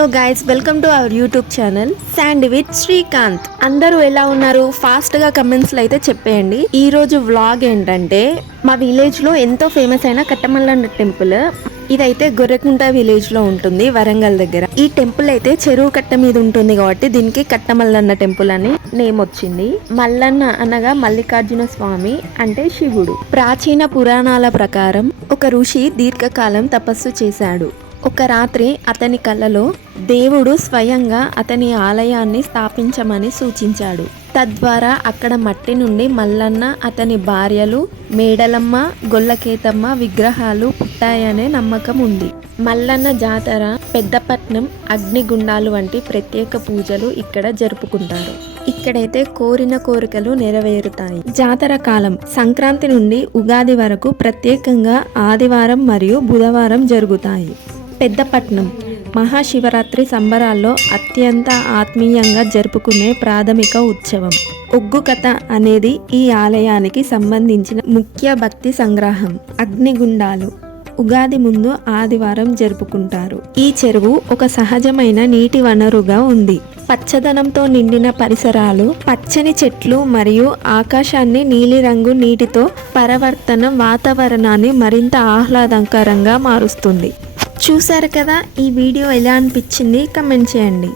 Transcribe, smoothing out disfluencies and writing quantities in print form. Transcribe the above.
Hello guys, welcome to our YouTube channel Sandy with Srikanth. అందరూ ఎలా ఉన్నారు? ఫాస్ట్ గా కమెంట్స్ లో అయితే చెప్పేయండి. ఈ రోజు వ్లాగ్ ఏంటంటే మా విలేజ్ లో ఎంతో ఫేమస్ అయిన కట్టమల్లన్న టెంపుల్. ఇదైతే గొర్రెకుంట విలేజ్ లో ఉంటుంది, వరంగల్ దగ్గర. ఈ టెంపుల్ అయితే చెరువు కట్ట మీద ఉంటుంది కాబట్టి దీనికి కట్టమల్లన్న టెంపుల్ అని నేమ్ వచ్చింది. మల్లన్న అనగా మల్లికార్జున స్వామి అంటే శివుడు. ప్రాచీన పురాణాల ప్రకారం ఒక ఋషి దీర్ఘకాలం తపస్సు చేశాడు. ఒక రాత్రి అతని కలలో దేవుడు స్వయంగా అతని ఆలయాన్ని స్థాపించమని సూచించాడు. తద్వారా అక్కడ మట్టి నుండి మల్లన్న, అతని భార్యలు మేడలమ్మ, గొల్లకేతమ్మ విగ్రహాలు పుట్టాయనే నమ్మకం ఉంది. మల్లన్న జాతర, పెద్దపట్నం, అగ్నిగుండాలు వంటి ప్రత్యేక పూజలు ఇక్కడ జరుపుకుంటారు. ఇక్కడైతే కోరిన కోరికలు నెరవేరుతాయి. జాతర కాలం సంక్రాంతి నుండి ఉగాది వరకు ప్రత్యేకంగా ఆదివారం మరియు బుధవారం జరుగుతాయి. పెద్దపట్నం మహాశివరాత్రి సంబరాల్లో అత్యంత ఆత్మీయంగా జరుపుకునే ప్రాథమిక ఉత్సవం. ఒగ్గు కథ అనేది ఈ ఆలయానికి సంబంధించిన ముఖ్య భక్తి సంగ్రహం. అగ్నిగుండాలు ఉగాది ముందు ఆదివారం జరుపుకుంటారు. ఈ చెరువు ఒక సహజమైన నీటి వనరుగా ఉంది. పచ్చదనంతో నిండిన పరిసరాలు, పచ్చని చెట్లు మరియు ఆకాశాన్ని నీలిరంగు నీటితో పరివర్తన వాతావరణాన్ని మరింత ఆహ్లాదకరంగా మారుస్తుంది. చూసారు కదా, ఈ వీడియో ఎలా అనిపించింది? కమెంట్ చేయండి.